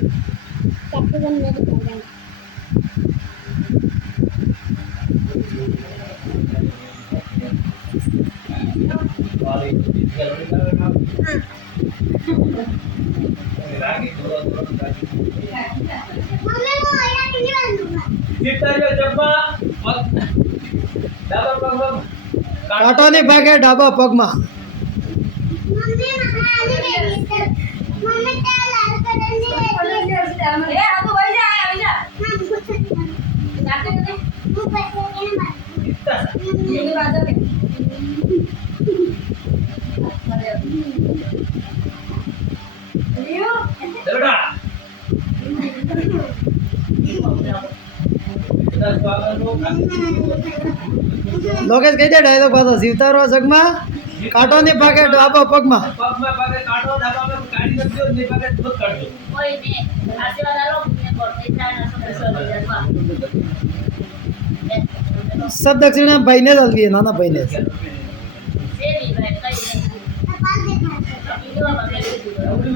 Capsicum नहीं दिखाऊंगा mummy वो आया नहीं बनूंगा કાંટો નહીં ભાગે ડાબા પગમાં. मम्मी महारानी बेटी मम्मी क्या लाल कलर ની બેટી એ આ તો વઈ જા આવી જા ના પૂછો નાટક દે હું પૈસે એને માર એની વાત દે લ્યો લોકેશ કહી દે ડાયલોગ પાછો જીવતારો જગમાં કાંટો નહીં ભાગે ડાબા પગમાં. કોઈ ને આશીર્વાદ આલો ને કોર્ટે ચાના સબ દક્ષિણા ભાઈને જ આલવી નાના ભાઈને જ. સેરી ભાઈ કઈ पास देखा નહીં